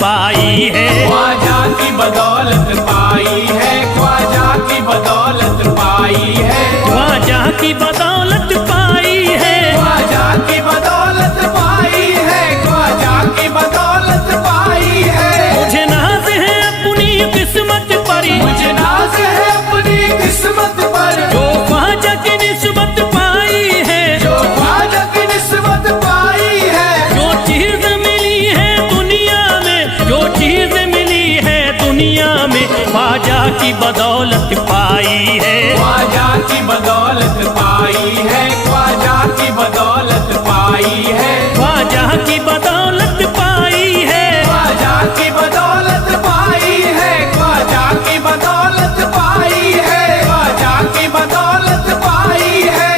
पाई है। ख्वाजा की बदौलत पाई है, ख्वाजा की बदौलत पाई है, ख्वाजा की बदौलत पाई है, ख्वाजा की बदौलत पाई है, ख्वाजा की बदौलत पाई है। मुझे नाज है अपनी किस्मत पर, मुझे नाज है अपनी किस्मत पर, जो ख्वाजा की निस्बत पाई है, जो ख्वाजा की निस्बत पाई है। जो चीज मिली है दुनिया में, जो चीज मिली है दुनिया में, ख्वाजा की बदौलत पाई है। ख्वाजा की बदौलत पाई है, ख्वाजा की बदौलत पाई है, ख्वाजा की बदौलत पाई है, ख्वाजा की बदौलत पाई है, ख्वाजा की बदौलत पाई है, ख्वाजा की बदौलत पाई है।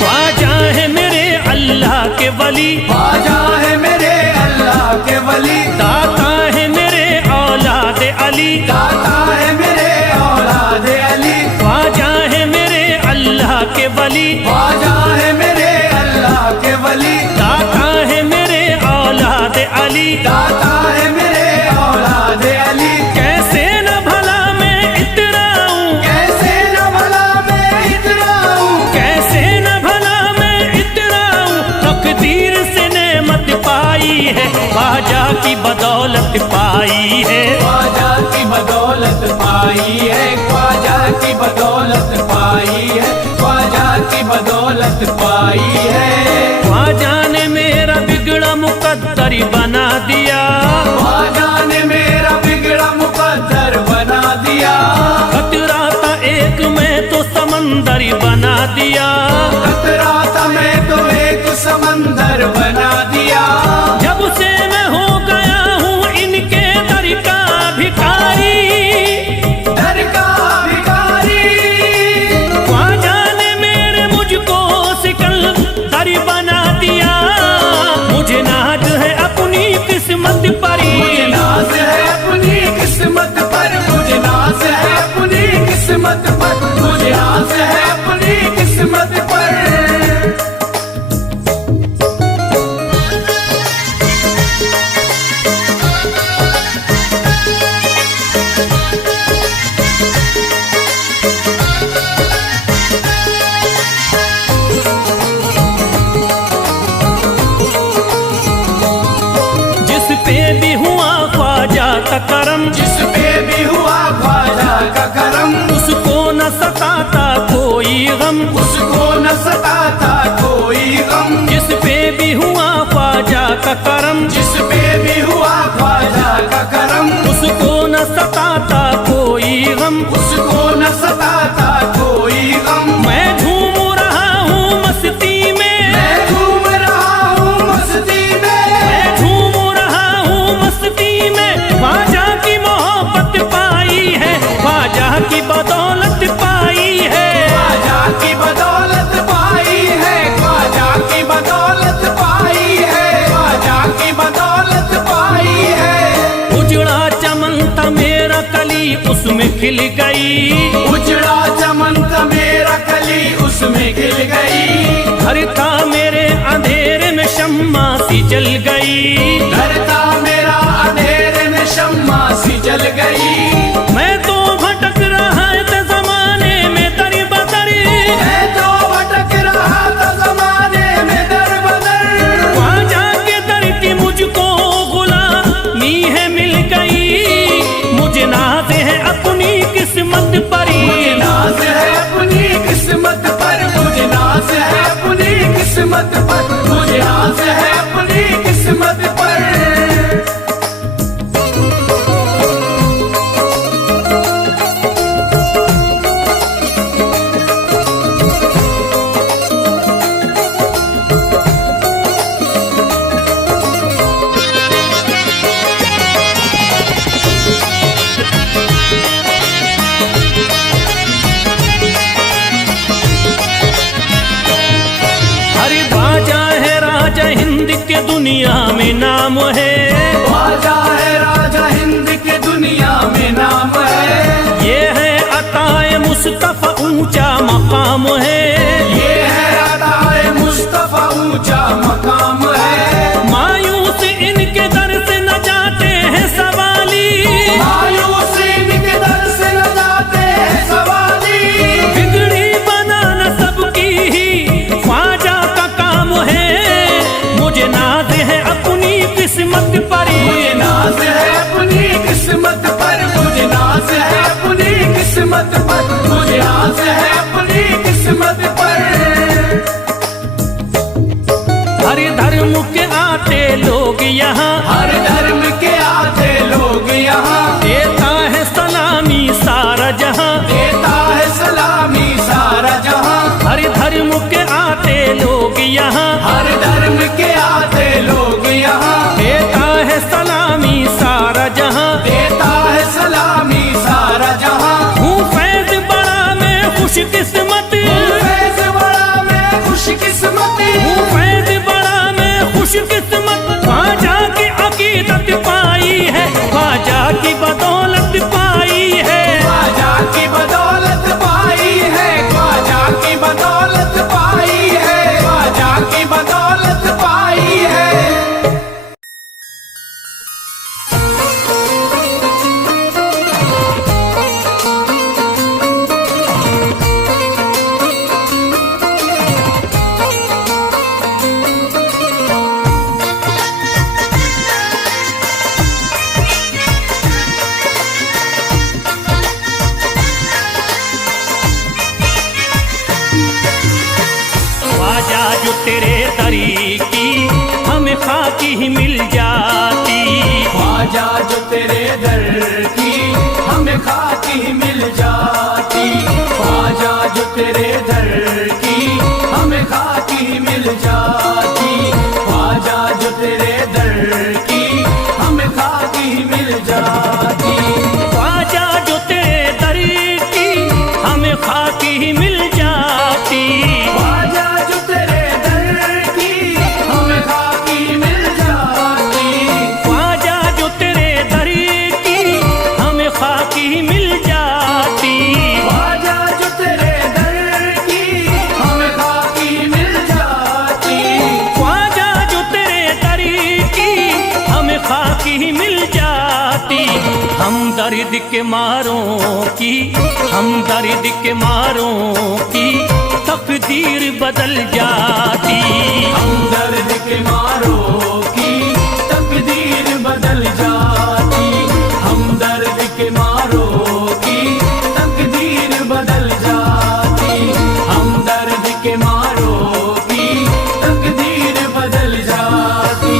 ख्वाजा है मेरे अल्लाह के वली, ख्वाजा है मेरे अल्लाह के वली, दाता है मेरे औलाद अली, दाता है मेरे औलाद अली, ख्वाजा है मेरे अल्लाह के वली, ख्वाजा है मेरे अल्लाह के वली, दाता है मेरे औलाद अली। दाता है मेरे औलाद अली। कैसे न भला मैं इतराऊं, कैसे न भला मैं इतराऊं, कैसे न भला मैं इतराऊं, तकदीर से नेमत पाई है, ख्वाजा की बदौलत पाई है। ख्वाजा की बदौलत पाई है, ख्वाजा की बदौलत पाई है, ख्वाजा की बदौलत पाई है। ख्वाजा ने मेरा बिगड़ा मुकद्दर बना दिया, ख्वाजा ने मेरा बिगड़ा मुकद्दर बना दिया, खतरा था एक में तो समंदर बना दिया, खतरा था मैं तो एक समंदर बना दिया। जब से मैं हो गया हूँ इनके दर का भिखारी, दर का भिखारी, ख्वाजा ने मेरे मुझको सिकंदर बना दिया। मुझे नाज है अपनी किस्मत पर, मुझे नाज है अपनी किस्मत पर, मुझे नाज है अपनी किस्मत पर, मुझे नाज है अपनी किस्मत पर। जिस पे भी हुआ ख्वाजा का करम, जिस पे भी हुआ ख्वाजा का करम, उसको न सताता कोई गम, उसको न सताता कोई गम। जिस पे भी हुआ ख्वाजा का करम, जिस पे भी हुआ ख्वाजा का करम, उसको न सताता कोई गम। उसको न सताता कोई गम। मैं झूम रहा हूँ मस्ती में, मैं झूम रहा हूँ मस्ती में, मैं झूम रहा हूँ मस्ती में, ख्वाजा की मोहब्बत पाई है, ख्वाजा की बदौलत पाई है। ख्वाजा की बदौलत पाई है, ख्वाजा की बदौलत पाई है, ख्वाजा की बदौलत पाई है। उजड़ा चमन था मेरा कली उसमें खिल गई, उजड़ा चमन था मेरा कली उसमें खिल गई, घर था मेरे अंधेरे में शम्मा सी जल गई, घर था मेरा अंधेरे में शम्मा सी जल गई। मैं तो भटक रहा था जमाने में दर बदर, मैं तो भटक रहा था जमाने में दर बदर, ख्वाजा के दर की मुझको गुलामी है मिल गई। मुझे नाज है अपनी किस्मत पर, मुझे नाज दुनिया में नाम है, ख्वाजा है राजा हिंद के दुनिया में नाम है। ये है अताए मुस्तफा ऊंचा मकाम है, ये है अताए मुस्तफा ऊंचा मकाम है। मायूस इनके दर से न जाते हैं सवाली, मायूस इनके दर से न जाते हैं सवाली। बिगड़ी बनाना सबकी ही ख्वाजा का काम है। मुझे नाज है अपनी किस्मत पर, मुझे नाज है अपनी किस्मत पर, मुझे नाज है अपनी किस्मत पर, मुझे नाज है अपनी किस्मत पर। हर धर्म के आते लोग यहाँ, हर धर्म के आते लोग यहाँ, देता है सलामी सारा जहाँ, देता है सलामी सारा जहाँ। हर धर्म के आते लोग यहाँ, हर धर्म के आते लोग यहाँ, देता है सलामी सारा जहाँ, देता है सलामी सारा जहाँ। हूँ फैज बड़ा मैं खुशकिस्मत, फैज बड़ा मैं खुशकिस्मत, हूँ फैज बड़ा मैं खुशकिस्मत। ख्वाजा की अकीदत पाई है, ख्वाजा की बदौलत पाई है, ख्वाजा की बदौलत पाई है, ख्वाजा की बदौलत पाई है, ख्वाजा की बदौलत पाई है। ख्वाजा जो तेरे दरी की हमें खाकी ही मिल जाती, ख्वाजा जो तेरे दर की हमें खाकी मिल जाती, ख्वाजा जो तेरे दर की हमें खाकी मिल जाती, ख्वाजा जो तेरे दर की हमें खाकी मिल जाती। ख्वाजा जो तेरे दरी की हमें खाकी ही मिल जाती, ख्वाजा जो तेरे दर की हमें खाकी मिल जाती, ख्वाजा जो तेरे दरी की हमें खाकी ही मिल जाती, ख्वाजा जो तेरे दर की हमें खाकी मिल जाती, ख्वाजा जो तेरे दरी की हमें खाकी ही मिल जाती। हम दर्द के मारों की, हम दर्द के मारों की तकदीर बदल जाती, हम दर्द के मारों की तकदीर बदल जाती, हम दर्द के मारों की तकदीर बदल जाती, हम दर्द के मारों की तकदीर बदल जाती।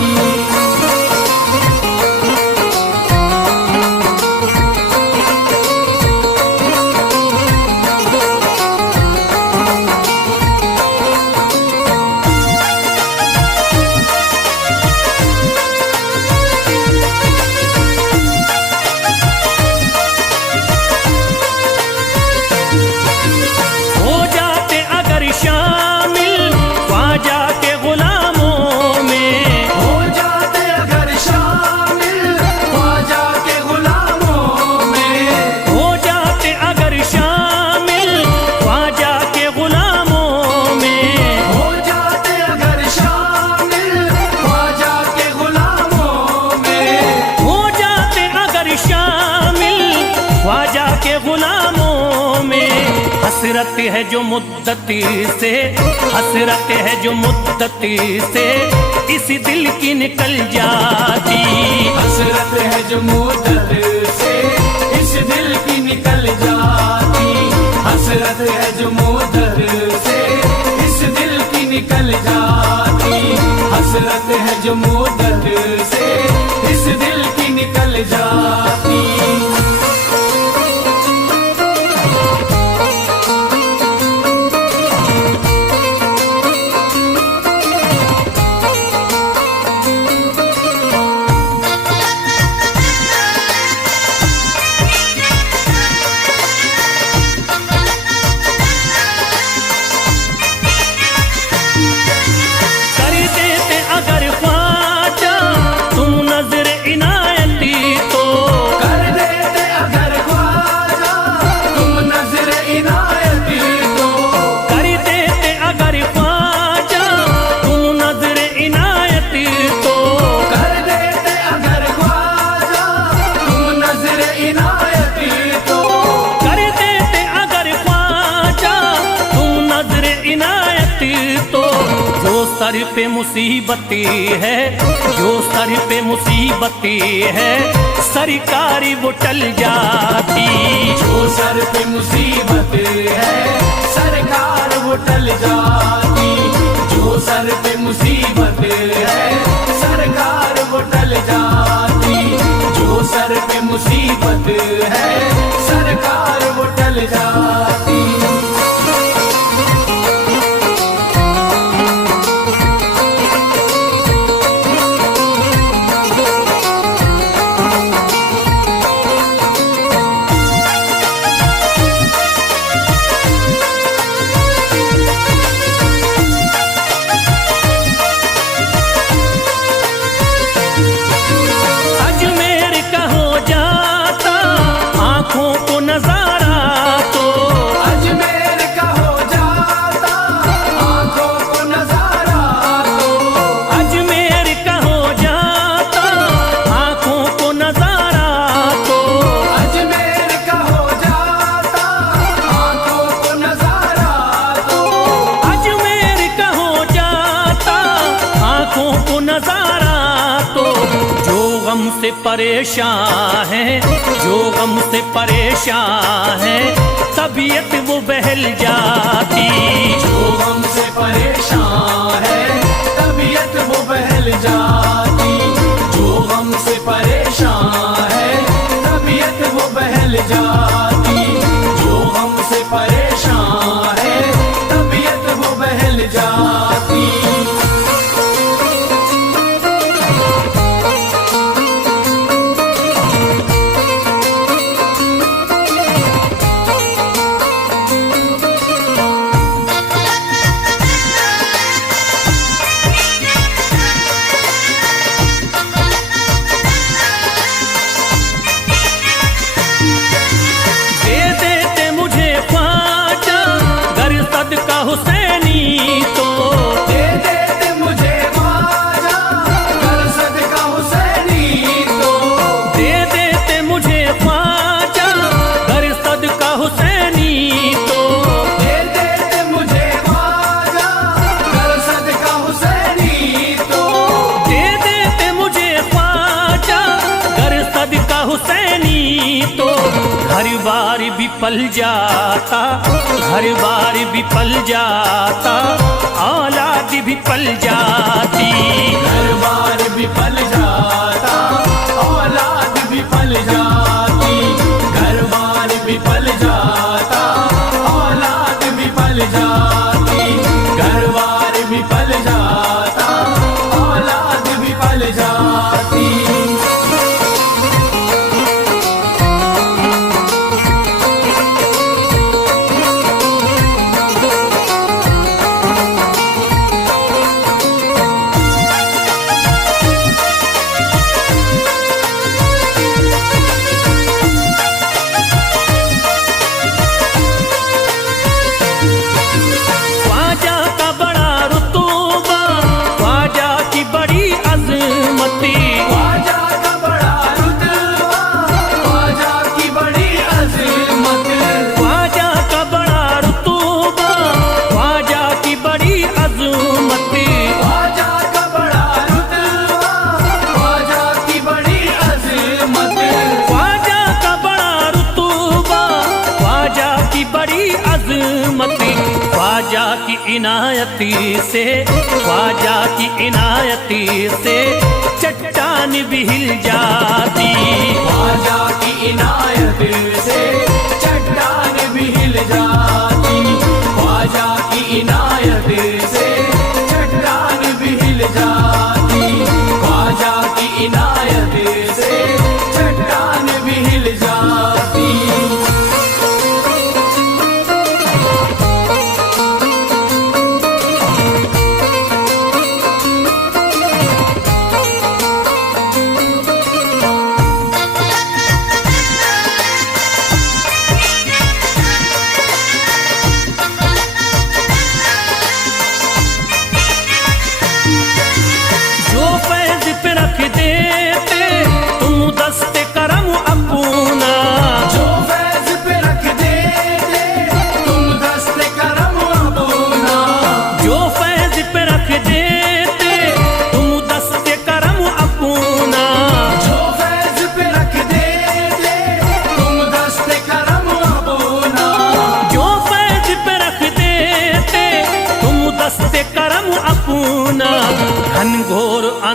हो जाते अगर शामिल ख्वाजा के गुलामों में, हो जाते अगर शामिल ख्वाजा के गुलामों में, हो जाते अगर शामिल ख्वाजा के गुलामों में, हो जाते अगर शामिल ख्वाजा के गुलामों में, हो जाते अगर शामिल ख्वाजा के गुलामों में। हसरत है जो मुद्दती से, हसरत है जो मुद्दती से इस दिल की निकल जाती, हसरत है जो मुद्दत से इस दिल की निकल जाती, हसरत है जो मुद्दत से इस दिल की निकल जाती, हसरत है जो मुद्दत से इस दिल की निकल जाती। कर देते अगर ख्वाजा सर पे मुसीबतें है, जो सर पे मुसीबतें है, सरकारी वो टल जाती। जो सर पे मुसीबत है सरकार वो टल जाती। जो सर पे मुसीबत है सरकार वो टल जाती। जो सर पे मुसीबत है सरकार वो टल जाती। से परेशान है, जो गम से परेशान है, तबीयत वो बहल जाती। जो गम से परेशान है तबीयत वो बहल जाती। जो गम से परेशान है तबीयत वो बहल जाती। जो गम से परेशान है तबीयत वो बहल जाती। हुसैनी तो दे देते मुझे ख्वाजा कर सदका हुसैनी तो। दे देते मुझे ख्वाजा कर सदका हुसैनी तो। दे देते मुझे ख्वाजा कर सदका हुसैनी तो। दे देते मुझे ख्वाजा कर सदका हुसैनी तो। घर बार भी पल जाता, घर बार भी पल जाता, औलाद भी पल जाती। घर बार भी पल जाता औलाद भी पल जाती। घर बार भी पल जाता औलाद भी पल जाती। घर बार भी पल जाता औलाद भी पल जाती। ख्वाजा की इनायती से, ख्वाजा की इनायती से चट्टान भी हिल जाती। ख्वाजा की इनायत से चट्टान भी हिल जाती। ख्वाजा की इनायत से चट्टान भी हिल जाती। ख्वाजा की इनायत से चट्टान भी हिल जाती।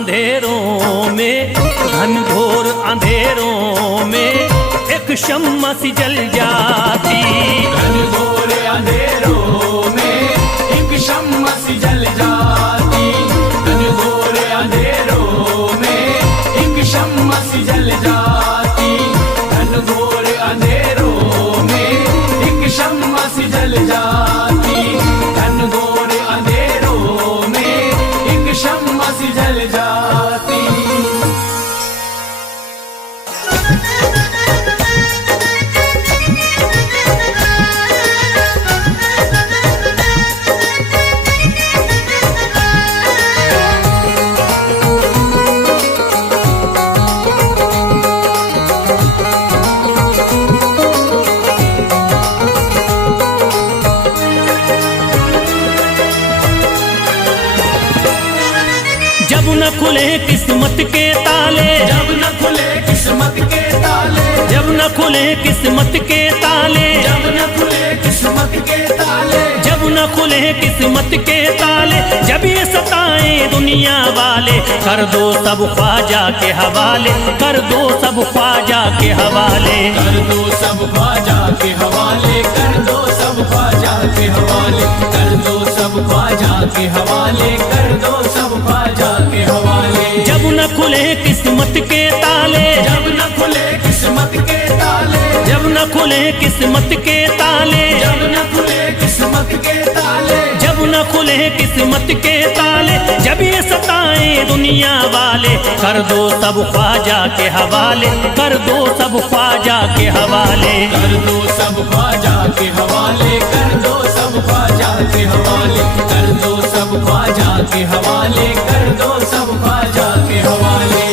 अंधेरों में, घनघोर अंधेरों में एक शम्मा सी जल जाती। घनघोर अंधेरों में एक शम्मा सी जल जाती। घनघोर अंधेरों में एक शम्मा सी जल जाती। घनघोर अंधेरों में एक शम्मा सी जल जाती। घनघोर अंधेरों में एक शम्मा सी जल जाती। जब न खुले किस्मत के ताले, जब न खुले किस्मत के ताले, जब न खुले किस्मत के ताले, जब न खुले किस्मत के ताले, जब न खुले किस्मत के ताले, जब ये सताए दुनिया वाले, कर दो सब ख्वाजा के हवाले, कर दो सब ख्वाजा के हवाले। कर दो सब ख्वाजा के हवाले, कर दो सब ख्वाजा के हवाले, कर दो सब ख्वाजा के हवाले, कर दो सब ख्वाजा के हवाले। जब न खुले किस्मत के ताले, जब न खुले किस्मत के ताले, जब न खुले किस्मत के ताले, जब न खुले किस्मत के ताले, जब न खुले किस्मत के ताले, जब ये सताए दुनिया वाले, कर दो सब ख्वाजा के हवाले, कर दो सब ख्वाजा के हवाले। कर दो सब ख्वाजा के हवाले, कर दो सब ख्वाजा के हवाले, कर दो सब ख्वाजा के हवाले, कर दो सब ख्वाजा के हवाले।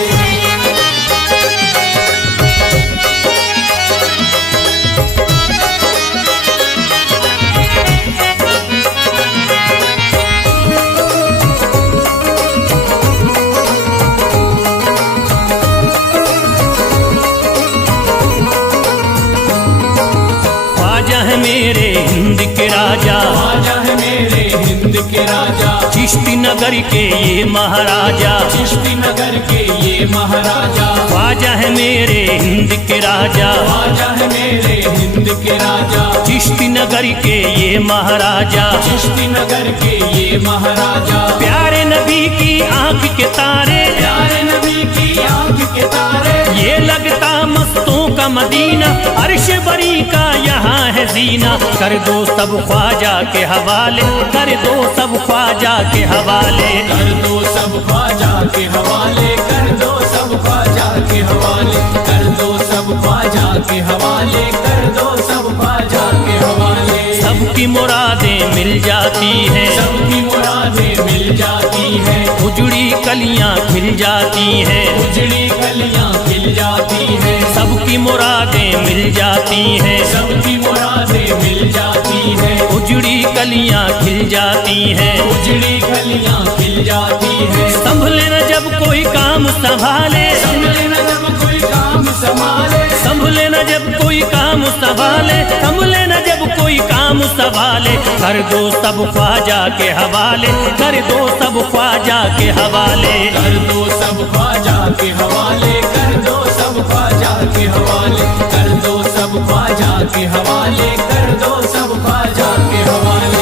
ख्वाजा है मेरे हिंद के राजा, ख्वाजा है मेरे हिंद के राजा, चिश्ती नगर के ये महाराजा, चिश्ती नगर के ये महाराजा। ख्वाजा है मेरे हिंद के राजा, ख्वाजा है मेरे हिंद के राजा, चिश्ती नगर के ये महाराजा। चिश्ती नगर के ये महाराजा। प्यारे नबी की आंख के तारे, प्यारे नबी की आंख के तारे, ये लगता मस्तों का मदीना, अर्श बरी का यहाँ है जीना। कर दो सब ख्वाजा के हवाले, कर दो सब ख्वाजा के हवाले। कर दो सब ख्वाजा के हवाले, कर दो सब ख्वाजा के हवाले, कर दो सब ख्वाजा के हवाले, कर दो सब ख्वाजा के हवाले। सबकी मुरादें मिल जाती हैं, सबकी मुरादें मिल जाती हैं, उजड़ी कलियां खिल जाती हैं, उजड़ी कलियां खिल जाती हैं। सबकी मुरादें मिल जाती हैं, सबकी मुरादें मिल जाती हैं, उजड़ी कलियां खिल जाती हैं। उजड़ी कलियां खिल जाती हैं। संभले न जब कोई काम संभाले, संभले न जब कोई काम संभाले, संभले न जब कोई काम संभाले, संभले न जब कोई काम संभाले। कर दो सब ख्वाजा के हवाले, कर दो सब ख्वाजा के हवाले। कर दो सब ख्वाजा के हवाले, कर दो सब ख्वाजा के हवाले, कर दो सब ख्वाजा के हवाले, कर दो सब ख्वाजा के हवाले।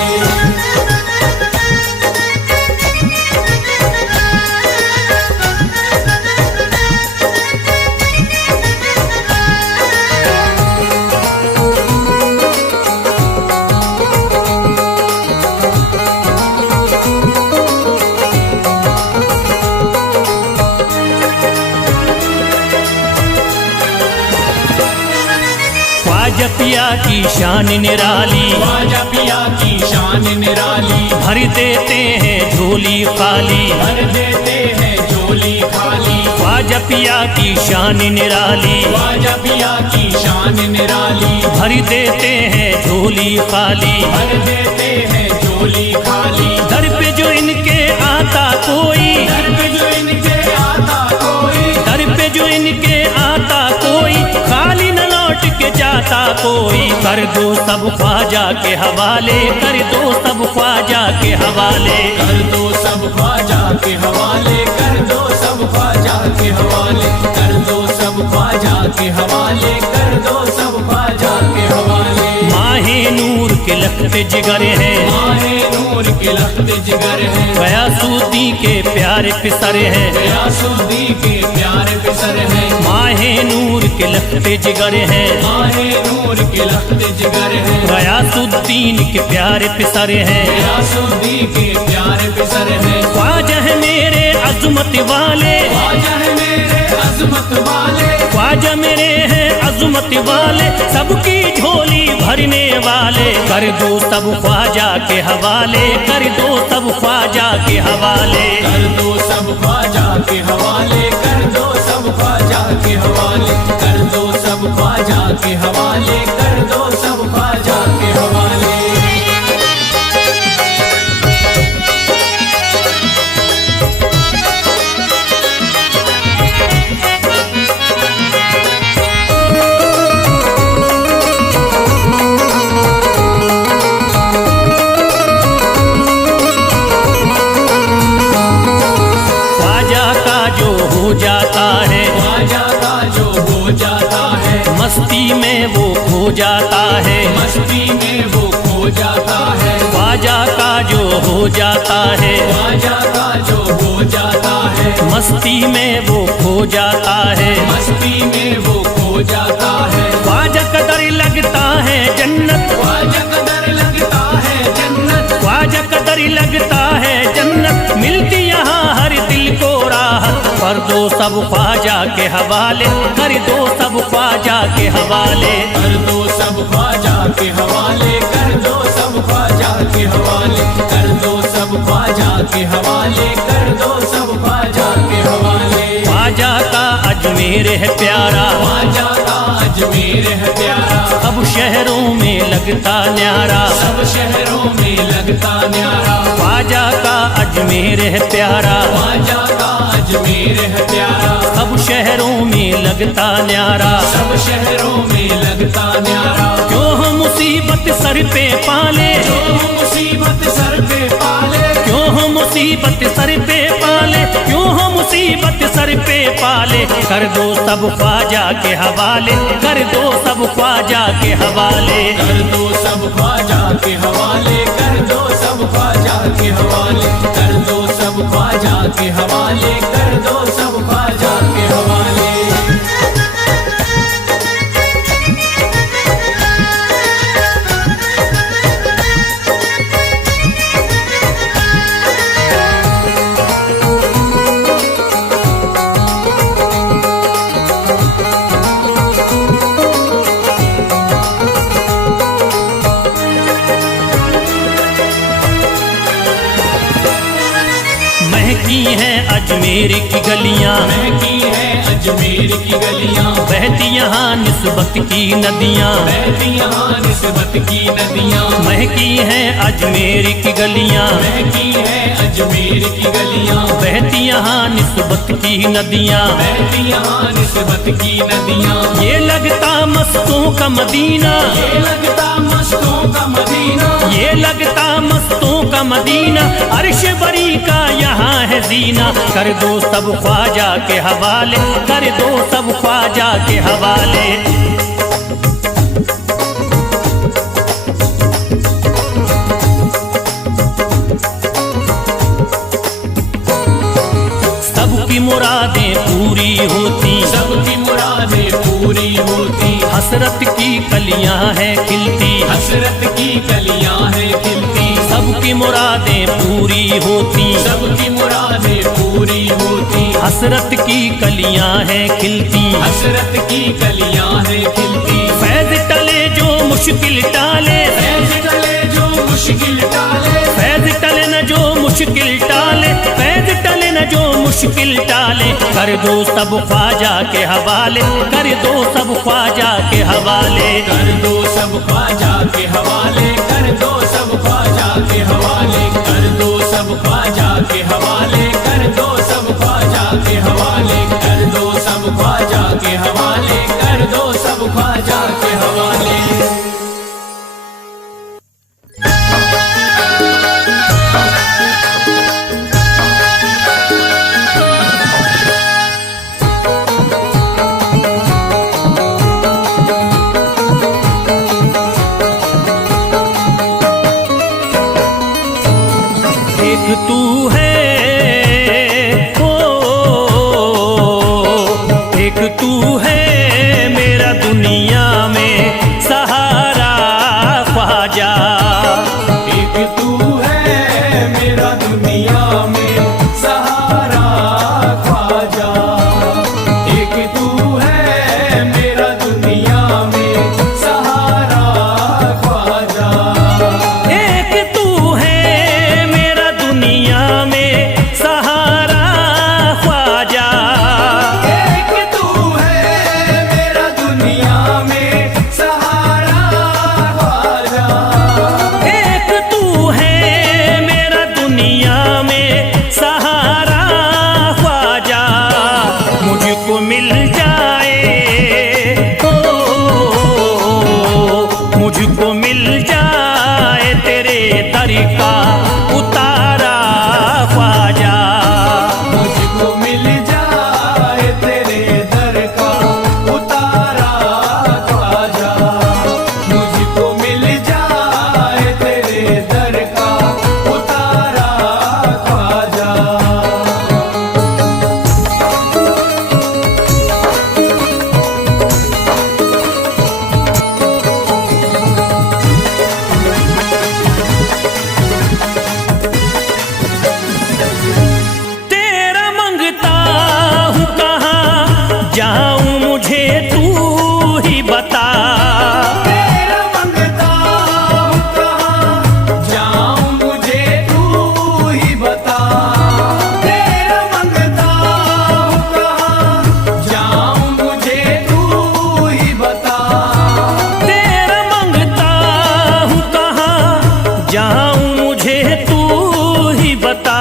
ख्वाजा पिया की शान निराली, ख्वाजा पिया की शान निराली, भर देते हैं झोली खाली, भर देते हैं झोली खाली। ख्वाजा पिया की शान निराली, ख्वाजा पिया की शान निराली, भर देते हैं झोली खाली, भर देते हैं झोली खाली। दर पे जो इनके आता कोई, दर पे जो इनके आता कोई, दर पे जो इनके आता कोई, खाली न लौट के जाता कोई, कर दो सब ख्वाजा के हवाले, कर दो सब ख्वाजा के हवाले। कर दो सब ख्वाजा के हवाले, कर दो सब ख्वाजा के हवाले, कर दो सब ख्वाजा के हवाले, कर दो सब ख्वाजा के हवाले। माहे नूर के लखते जिगर है, माहे नूर के लखते जिगर है, गयासुद्दीन के प्यारे पिसर है, गयासुद्दीन के प्यारे पिसर है। माहे नूर के लखते जिगर है, माहे नूर के लखते जिगर है, गयासुद्दीन के प्यारे पिसर है, गयासुद्दीन के प्यारे पिसर है। ख्वाजा है मेरे अज़मत वाले, ख्वाजा है मेरे अज़मत वाले, ख्वाजा मेरे हैं अज़मत वाले, सबकी झोली भरने वाले। कर दो सब ख्वाजा के हवाले, कर दो सब ख्वाजा के हवाले। कर दो सब ख्वाजा के हवाले, कर दो सब ख्वाजा के हवाले, कर दो सब ख्वाजा के हवाले, कर दो सब ख्वाजा के हवाले। जाता है ख्वाजा का जो हो जाता है, मस्ती में वो खो जाता है, मस्ती में वो खो जाता है। ख्वाजा का जो हो जाता है, ख्वाजा का जो हो जाता है, मस्ती में वो खो जाता है, मस्ती में वो खो जाता है। ख्वाजा कदर लगता है जन्नत, ख्वाजा कदर लगता है जन्नत, ख्वाजा कदर लगता है जन्नत, मिलती यहाँ हर दिल को राहत। कर दो सब ख्वाजा के हवाले, कर दो सब ख्वाजा के हवाले। कर दो सब ख्वाजा के हवाले, कर दो सब ख्वाजा के हवाले, कर दो सब ख्वाजा के हवाले, कर दो सब ख्वाजा के हवाले। ख्वाजा का अजमेर है प्यारा, ख्वाजा का अजमेर है प्यारा, सब शहरों में लगता न्यारा, सब शहरों में लगता न्यारा। ख्वाजा का अजमेर है प्यारा, ख्वाजा का अजमेर है प्यारा, सब शहरों में लगता न्यारा, सब शहरों में लगता न्यारा। क्यों हम मुसीबत सर पे पाले, जो मुसीबत सर पे पाले, क्यों हम मुसीबत सर पे पाले, क्यों हम मुसीबत सर पे पाले। कर दो सब ख्वाजा के हवाले, कर दो सब ख्वाजा के हवाले। कर दो सब ख्वाजा के हवाले, कर दो सब ख्वाजा के हवाले, कर दो सब ख्वाजा के हवाले, कर दो सब ख्वाजा के हवाले। महकी हैं अजमेर की गलियां, महकी है अजमेर की गलियां, बहती यहाँ निस्बत की नदियाँ, बहती यहाँ निस्बत की नदियां। महकी हैं अजमेर की गलियां, महकी है अजमेर की गलियां, बहती यहाँ निस्बत की नदियाँ, बहती यहाँ निस्बत की नदियां। ये लगता मस्तों का मदीना, ये लगता मस्तों का मदीना, ये लगता मस्तों का मदीना, अर्श बरी का यहाँ है जीना। कर दो सब ख्वाजा के हवाले, कर दो सब ख्वाजा के हवाले। सबकी मुरादें पूरी होती, सबकी मुरादें पूरी होती, हसरत की कलियां हैं खिलती, हसरत की कलियां हैं खिलती। सबकी मुरादें पूरी होती, सबकी मुरादें पूरी होती, हसरत की कलियां हैं खिलती, हसरत की कलियां हैं खिलती। फैज टले जो मुश्किल टाले, फैज टले जो मुश्किल टाले, फैज टले न जो मुश्किल टाले, फैज टले न जो मुश्किल टाले। कर दो सब ख्वाजा के हवाले, कर दो सब ख्वाजा के हवाले। कर दो सब ख्वाजा के हवाले, कर दो सब ख्वाजा के हवाले, कर दो सब ख्वाजा के हवाले, कर दो सब ख्वाजा के हवाले, कर दो सब ख्वाजा के हवाले, कर दो सब ख्वाजा के एक तू है, ओ एक तू है मेरा दुनिया में सहारा ख्वाजा। एक तू है मेरा दुनिया में सहारा ख्वाजा। एक तू है मेरा दुनिया में सहारा ख्वाजा। एक तू है मेरा दुनिया में सहारा ख्वाजा। एक तू है मेरा दुनिया में सहारा ख्वाजा। एक तू है मेरा दुनिया में सहारा ख्वाजा। मुझको मिल जाए, ओ मुझको मिल जाए तेरे दर का उतारा ख्वाजा। मुझको मिल जाए तेरे दर का उतारा ख्वाजा। मुझको मिल जाए तेरे दर का उतारा ख्वाजा। तेरा मंगता हूँ कहाँ जाऊँ मुझे तू ही बता। तेरा मंगता हूँ कहाँ जाऊँ मुझे तू ही बता। तेरा मंगता हूँ कहाँ जाऊँ मुझे तू ही बता। तेरा मंगता हूँ कहाँ जाऊँ मुझे तू ही बता।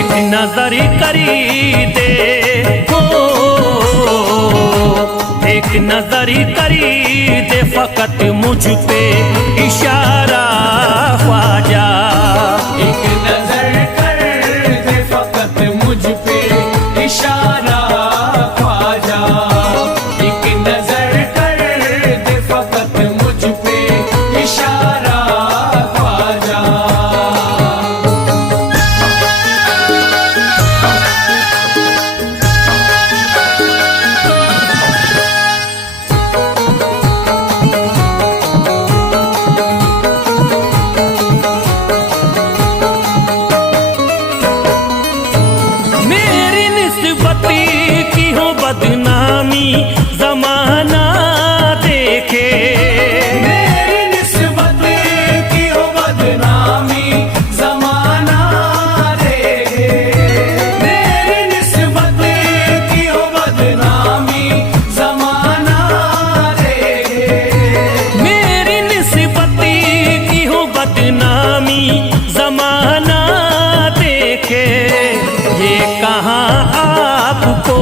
एक नजर करी दे, हो एक नजर करी दे फकत मुझ पे इशारा ख्वाजा। एक नजर कर दे फकत मुझ पे इशारा ख्वाजा। एक नजर कर दे फकत मुझ पे इशारा ख्वाजा। मेरी निस्बती की हो बदनामी जमाना देखे। मेरी निस्बत की हो बदनामी जमाना देखे। मेरी निस्बत की हो बदनामी जमाना देखे। मेरी निस्बती की हो बदनामी जमाना देखे। ये कहाँ आपको,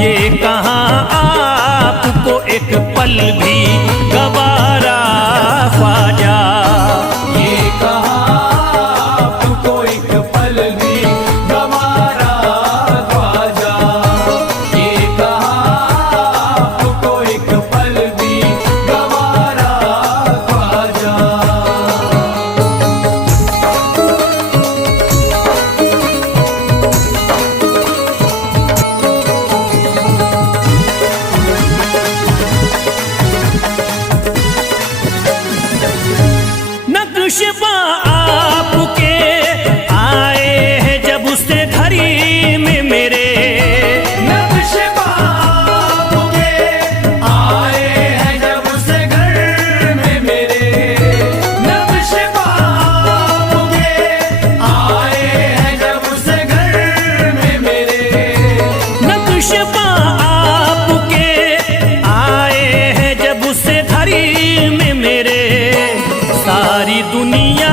ये कहाँ आपको एक पल भी गवारा ख्वाजा। ये कहाँ आपको एक पल भी गवारा ख्वाजा। ये कहाँ आपको एक पल भी गवारा ख्वाजा। नक्शबा आपके आए हैं जब से घड़ी में मेरे। नक्शबा आपके आए हैं जब से घर में मेरे। नक्शबा आपके आए हैं जब से घर में मेरे। नक्शबा आपके आए हैं जब से घड़ी में मेरे। सारी दुनिया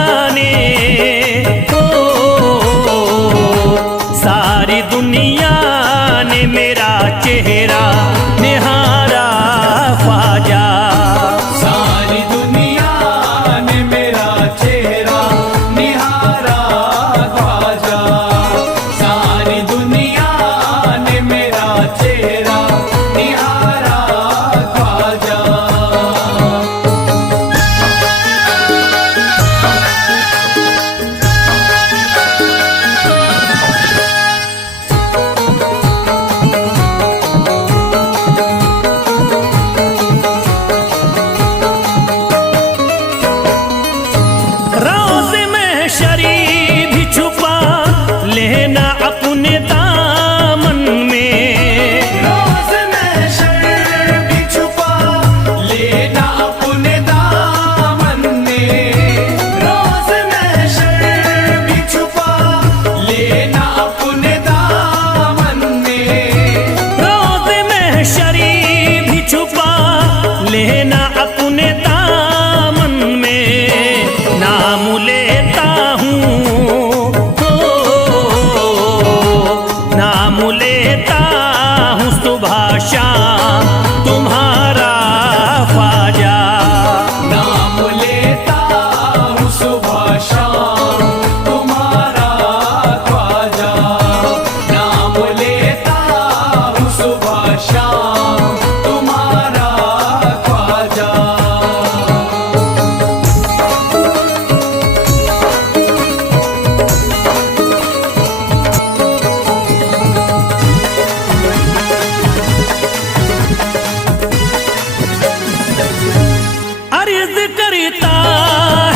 अर्ज करता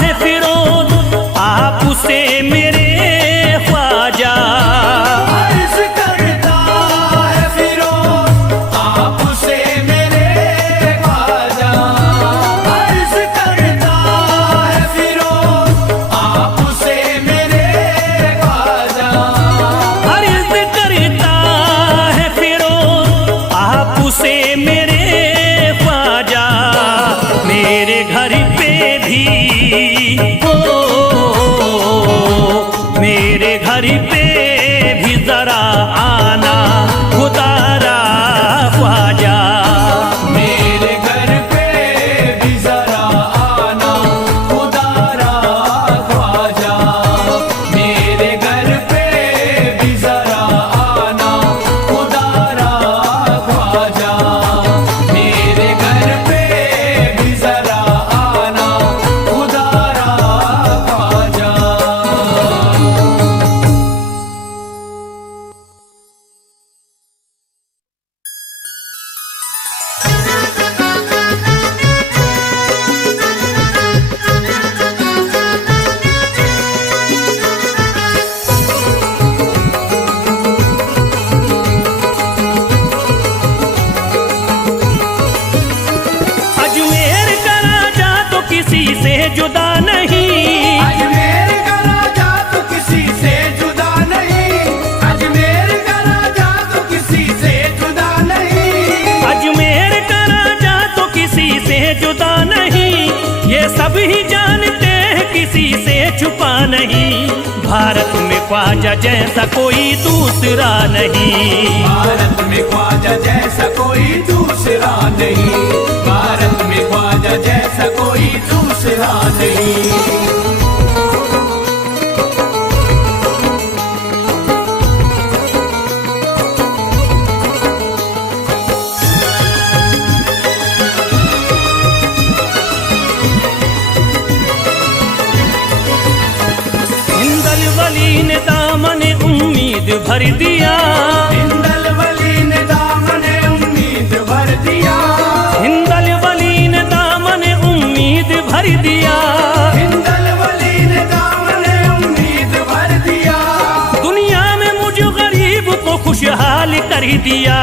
है फिरोज आपसे मेरे ख्वाजा, अर्ज करता है फिरोज आपसे मेरे ख्वाजा, अर्ज करता है फिरोज आपसे मेरे ख्वाजा, अर्ज करता है फिरोज आपसे मेरे ख्वाजा, मेरे घर पे भी मेरे घर पे भी जरा आना खुदारा ख्वाजा, मेरे घर पे भी जरा आना खुदारा ख्वाजा, मेरे घर पे भी जरा आना खुदारा ख्वाजा, मेरे घर पे भी जरा आना खुदारा ख्वाजा। अजमेर का राजा तो किसी से जुदा नहीं, अजमेर का राजा तो किसी से जुदा नहीं, अजमेर का राजा तो किसी से जुदा नहीं, अजमेर का राजा तो किसी से जुदा नहीं, ये सब ही जानते हैं किसी से छुपा नहीं, भारत में ख्वाजा जैसा कोई दूसरा नहीं, भारत में ख्वाजा जैसा कोई दूसरा नहीं, भारत में ख्वाजा जैसा कोई दूसरा नहीं। हिंदल वली ने दामन उम्मीद भर दिया, हिंदल वली ने दामन उम्मीद भर दिया, हिंदल वली ने दामन उम्मीद भर दिया, हिंदल वली ने दामन उम्मीद भर दिया, दुनिया में मुझ गरीब को खुशहाल कर दिया,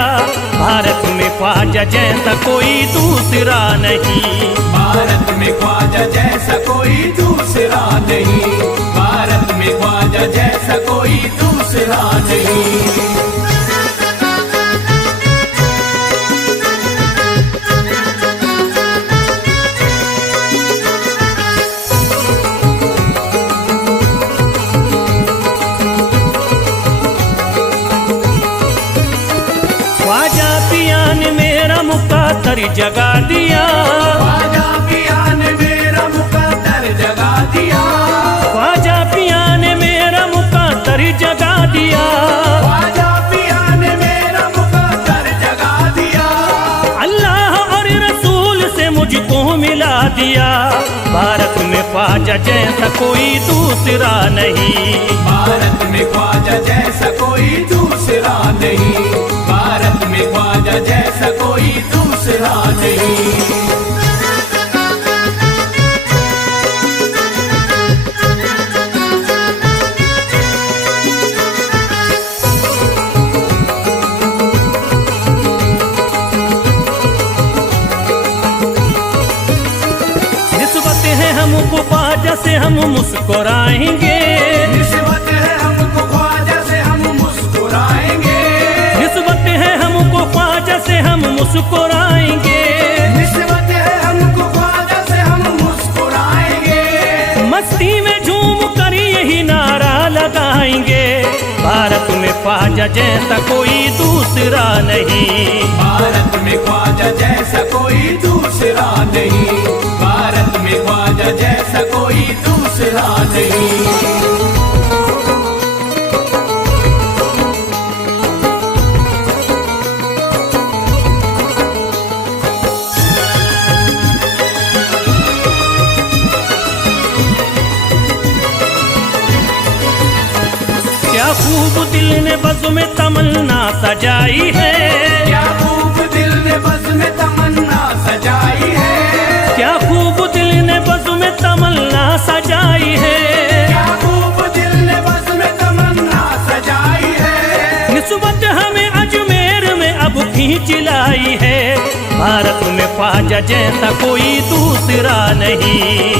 भारत में ख्वाजा जैसा कोई दूसरा नहीं, भारत में ख्वाजा जैसा कोई दूसरा नहीं, भारत में ख्वाजा जैसा कोई दूसरा नहीं। ख्वाजा पिया ने मेरा मुकद्दर जगा दिया, ख्वाजा पिया ने मेरा मुकद्दर जगा दिया, ख्वाजा पिया ने मेरा मुकद्दर जगा दिया, ख्वाजा पिया ने मेरा मुकद्दर जगा दिया, अल्लाह और रसूल से मुझको मिला दिया, भारत में ख्वाजा जैसा कोई दूसरा नहीं, भारत में ख्वाजा जैसा कोई दूसरा नहीं, भारत में ख्वाजा जैसा कोई दूसरा नहीं। निस्बत है हमको ख्वाजा से हम मुस्कुराएंगे, निस्बत है हमको ख्वाजा से हम मुस्कुराएंगे, निस्बत है हमको ख्वाजा से हम मुस्कुराएंगे, निस्बत है हमको ख्वाजा से हम मुस्कुराएंगे, मस्ती में झूम कर यही नारा लगाएंगे, भारत में ख्वाजा जैसा कोई दूसरा नहीं, भारत में ख्वाजा जैसा कोई दूसरा नहीं, भारत में ख्वाजा जैसा कोई दूसरा नहीं। क्या खूब दिल ने बज़्म में तमन्ना सजाई है, क्या खूब दिल ने बज़्म में तमन्ना सजाई है, क्या खूब दिल जिलाई है। भारत में ख्वाजा जैसा कोई दूसरा नहीं।